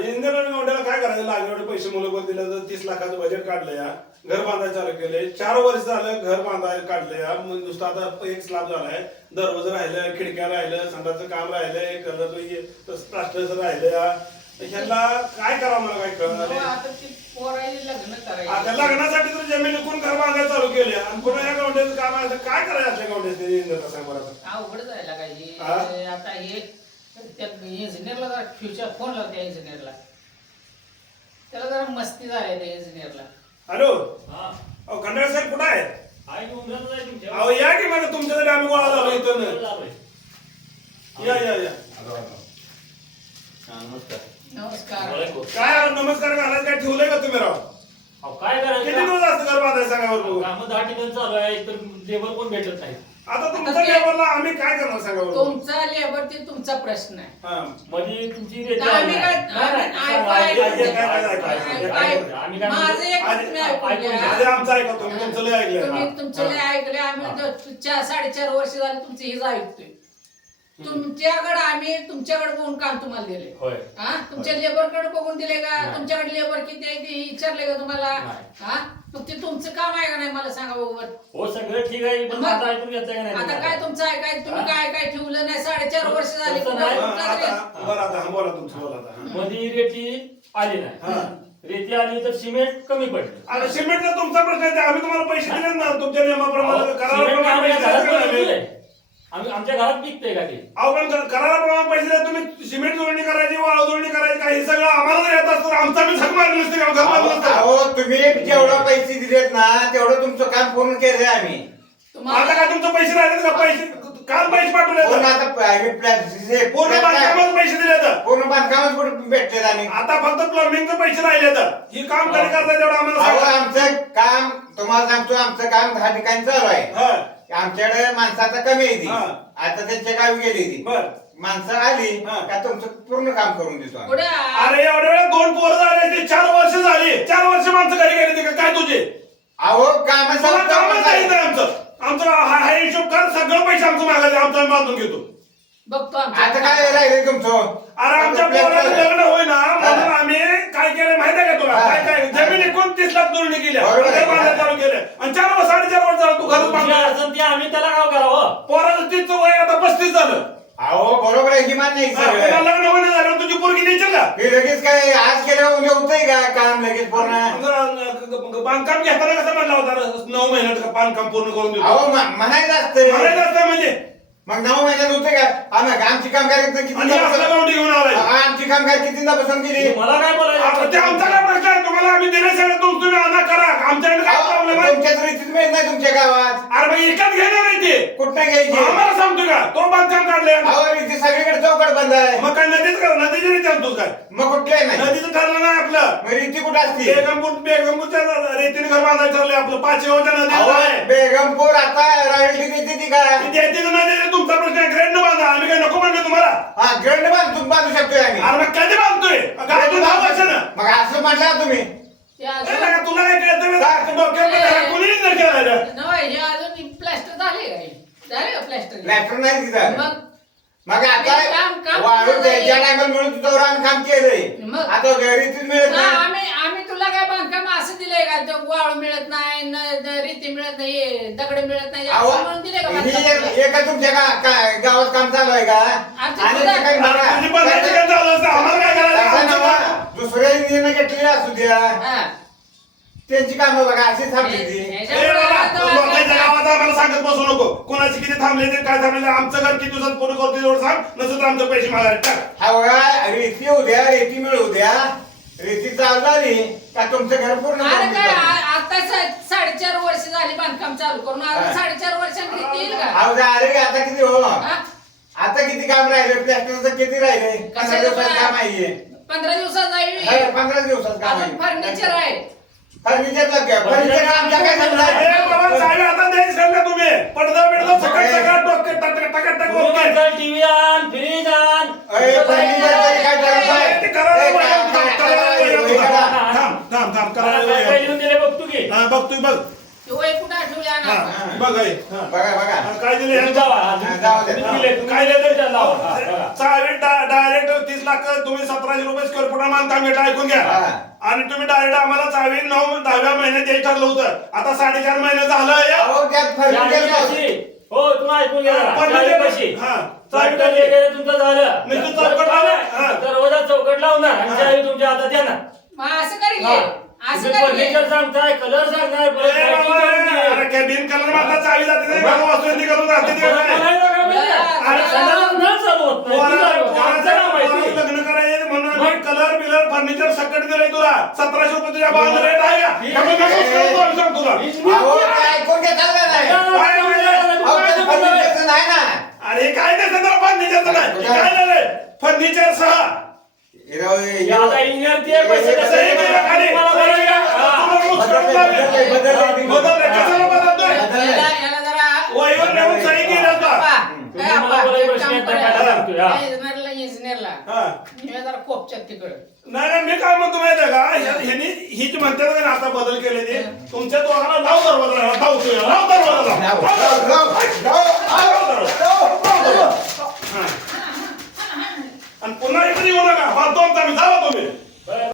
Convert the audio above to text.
Engineer गवंड्याला काय करायचं? लागेल पैसे मुलं दिलं तर तीस लाखाचं बजेट काढलं या. घर बांधायला चालू केले. चार वर्ष झालं घर बांधायला काढलं या. नुसतं आता एक स्लॅब झालाय. दरवाजा राहिलं खिडक्या राहिलं संडाचं काम राहिलंय कलर प्लास्टरचं राहिलं या. ह्याला काय करावं मला काय हो, कळलं आता लग्नासाठी तर जमीन विकून घर बांधायला चालू केले आणि पुन्हा या गवंड्याचं काम आहे काय करायचं असल्या गवंड्याचं इंजिनियर सांग बरं. अवघड जायला पाहिजे हा? आता हे त्या इंजिनियरला जरा फ्युचर फोन लाव त्या इंजिनियरला त्याला जरा मस्ती झाली त्या इंजिनियरला हॅलो? हा. अहो खंडाळ साहेब कुठं आहे आई उमरातच आहे तुमच्या. अहो या की मला तुमच्यासाठी आम्ही गोळा झालो इथं. चालू या या या. नमस्कार. नमस्कार. काय अहो, नमस्कार घालायला काय? ठेवलंय का तुम्ही राव? अहो, काय किती करायचं दिवस असतं घर बांधायला सांगा बरं कामं दहा ठिकाणी चालू आहे तर लेबर कोण भेटत नाही. आता तुमचं आम्ही काय करणार सांगा तुमचा लेबर ते तुमचा प्रश्न आहे. म्हणजे तुमची आमचं तुमचं ऐकलं आम्ही चार साडेचार वर्ष झाले तुमची हेच ऐकतोय. तुमच्याकडे आम्ही तुमच्याकडे बघून काम तुम्हाला दिले होय हा तुमच्या लेबरकडे बघून दिले का नाही. तुमच्याकडे लेबर किती आहे ते विचारले का तुम्हाला नाही. हा मग ते तुमचं काम आहे का नाही मला सांगा बरोबर हो सगळं ठीक आहे पण मग? आता ऐकून घेताय का नाही आता तुम्ही? काय तुमचं आहे काय तुम्ही हा? काय काय ठेवलं नाही साडेचार वर्ष झाली तसं कुठं नाही. हा, कुठला तरी- आता बरं आता हा, बोला तुमचं बोला आता हा. मध्ये रेती आली हा. नाही रेती आली तर सिमेंट कमी पडलं आता सिमेंटचा तुमचा प्रश्न आहे ते आम्ही तुम्हाला पैसे दिले ना तुमच्या नियमाप्रमाणे अहो, सिमेंट घरात? बनवलंय. आम्ही आमच्या घरात पिकतंय का ते? अहो पण कर- कराराप्रमाणे पैसे दिले तुम्ही सिमेंट जोडणी करायची वाळू जोडणी करायची काय हे सगळं आम्हाला जर येत असतं. आमचा मी झक मारली नसते का घर बांधलं नसतं का? अहो तुम्ही जेवढं पैसे दिलेत ना तेवढं तुमचं काम पूर्ण केलंय आम्ही. आता काय तुमचे पैसे राहिले का? पैसे काल पैसे पाठवले पूर्ण. आता हे हे पूर्ण बांधकामात पैसे दिले तर पूर्ण बांधकामच कुठे भेटले आम्ही? आता फक्त प्लंबिंगचे पैसे राहिले तर ही काम कधी करताय तेवढं आम्हाला अहो सांगा. आमचं काम तुम्हाला सांगतो आमचं काम दहा ठिकाणी चालू आहे. हा, आमच्याकडे माणसं आता कमी आहे ती. हा. आता त्यांच्या गावी गेली ती. बर. माणसं आली हा. का तुमचं पूर्ण काम करून देतो आम्ही. पुढे आ- अरे एवढ्या वेळा दोन पोरं झाले ते चार वर्ष झाली. चार वर्ष माणसं घरी गेली ते का? काय तुझे? अहो कामच नाही काम इथं आमचं. आमचं हा हा हिशोब कर सगळं पैसे आमचं मागायचे आमचं आम्ही बांधून घेतो. बघतो आता काय राहिले तुमचं? अरे आमच्या प्लॅन लग्न होईना. म्हणून आम्ही काय केलं माहिती आहे का तुला. काय काय? जमीन एकोणतीस लाख जोडणी केल्या. घर बांधायला चालू केलं आणि चार वर्ष साडेचार वर्ष झालं तू घर बांधला ती आम्ही त्याला काय करावं. पोराचं तिचं वय आता पस्तीस झालं. अहो बरोबर आहे. मान्य हा, सगळं. लग्न होणं झालं तुझी पोरगी द्यायची का? हे लगेच काय आज केल्यावर उद्या होतंय का? काम लगेच पूर्ण? बांधकाम घेताना कसं म्हणला होता? नऊ महिन्यात बांधकाम पूर्ण करून देतो. म्हणायचं असतं म्हणायचं असतं म्हणजे मग नऊ महिन्यात होते का आम्ही आमची कामगार किती आणि असलं गावठी घेऊन आलाय. आमची कामगार कितींदा पसंत केली मला काय आता बोलायचं आमचा काय प्रश्न आहे? तुम्हाला आम्ही तुम्ही आणा करा. आमच्याकडे काय प्रॉब्लेम आहे? मिळत नाही तुमच्या गावात. अरे मग एकाच घेणार आहे कुठं घ्यायची? आम्हाला सांगतो का? तो बांधकाम काढले अहो रीती सगळीकडे चौकट बंद आहे. मग काय नदीच का नदीची रीती आणतोस काय मग कुठले नाही नदीचं ठरलं नाही आपलं. मग रीती कुठं असते बेगमपूर बेगमपूरच्या रीतीने घर बांधायचं ठरले आपलं. पाच शेवटच्या नदीला अहो आहे बेगमपूर आता रॉयल्टी देते ती का? ती नदी आहे, तुमचा प्रश्न ग्रेड न बांधा. आम्ही काय नको म्हणतो तुम्हाला? हा ग्रंड बांध. तुम्ही बांधू शकतोय आम्ही. अरे मग कधी बांधतोय? गाडी दहा वर्षानं. मग असं म्हटलं तुम्ही. ते अजून तुला काय कळतं बे? डोक्यावर काय घाला, कोणीच नाही केलं हे अजून प्लास्टर झाले का प्लास्टर नाही तिथं मग मग आता काम- काम वाळू द्यायच्या नाही. तुझ्यावर आम्ही काम केलंय मग? आता रीतीत मिळत नाही आम्ही आम्ही तुला काय बांधकाम असं दिलंय का ते वाळू मिळत नाही न- न- रेती मिळत नाही दगड मिळत नाही अहो, असं म्हणून दिले का ही बांधकाम एक- एका तुमच्या गा- का- गावात काम चालू आहे का आमच्या आणि ते काही. तुझी झालं असतं आम्हाला काय करायचं तसं आमचं नव्हं. काम. दुसऱ्या इंजिनियरने घेतलेली असू द्या हा. त्यांची कामं बघा अशी थांबली हे- ए बाबा, तू लोकांच्या गावात सांगत बसू नको. कोणाचे किती थांबले ते काय थांबले आमचं घर किती दिवसात पूर्ण करतो एवढं सांग. नसं तर आमचे पैसे मागायला टाक. हा बघा रेती उद्या रेती मिळू द्या. रेती चालू झाली का तुमचं घर पूर्ण अरे काय. आ- आता सा- साडेचार वर्ष झाली बांधकाम चालू करून. हा. साडेचार वर्षांनी रेती येईल का अहो जा, अरे आता किती हो? हा? आता किती काम राहिले? प्लॅस्टरचं किती राहिले? पंधरा कशाचं दिवसात काय? काम आहे पंधरा दिवसात हा, जाईल पंधरा दिवसात काम अजून फर्निचर आहे. फर्निचरला काय फर्निचर आमच्या बघतो की. बघतोय बघ बघ. बघा बघा हा, जाऊ काय दिले तरी डायरेक्ट तीस लाख तुम्ही सतराशे रुपये स्क्वेअर फुट मानता काम ऐकून घ्या. आणि तुम्ही डायरेक्ट आम्हाला चावी नऊ दहाव्या महिन्यात द्यायचं ठरलं होतं. आता साडेचार महिने झालं? हो ऐकून घ्या. तुमचं झालं. चौकट लावलं? दरवाजा चौकट लावणार आणि. चावी तुमच्या हातात येणार मग असं करील हा. असं फर्निचर सांगताय कलर सांगताय परत ए lighting बाबा, करून ए, दे. अरे काय बिन कलर मारता चावी जाते ती करून हे ते. लग्न करायचं बिलर फर्निचर सकट दिलंय तुला. सतराशे रुपये तुझ्या बांधून रेट आहे का? सांगतो तुला. अहो ऐकून घेताल नाही? काय म्हणलं? अहो त्यात फर्निचरचं नाही ना. अरे काय ते सदर फर्निचरचं नाही. हे काय झालंय फर्निचर सह. बदललंय, बदललंय. बदललंय. कशाला बदलतोय? याला याला जरा वहीवर नेऊन सही केली बाबा, आता. काय तुम्ही मला बाबा, बरं एक प्रश्न काम येतात, करा. काय सांगतोय, हा. त्या इंजिनियरला इंजिनियरला हा. हे जरा कोपच्यात तिकडं नाही नाही, मी काय म्हणतो माहिती आहे का ह्या- ह्यांनी हीच म्हणतात का ना आता बदल केले ते तुमच्या दोघांना लाव दरवाजा लाव तू लाव दरवाजा लाव. राव, राव, राव, राव. लाव दरवाजा. लाव दरवाजा. हा. आणि पुन्हा इकडे येऊ नका फालतू आमचा आम्ही जावा तुम्ही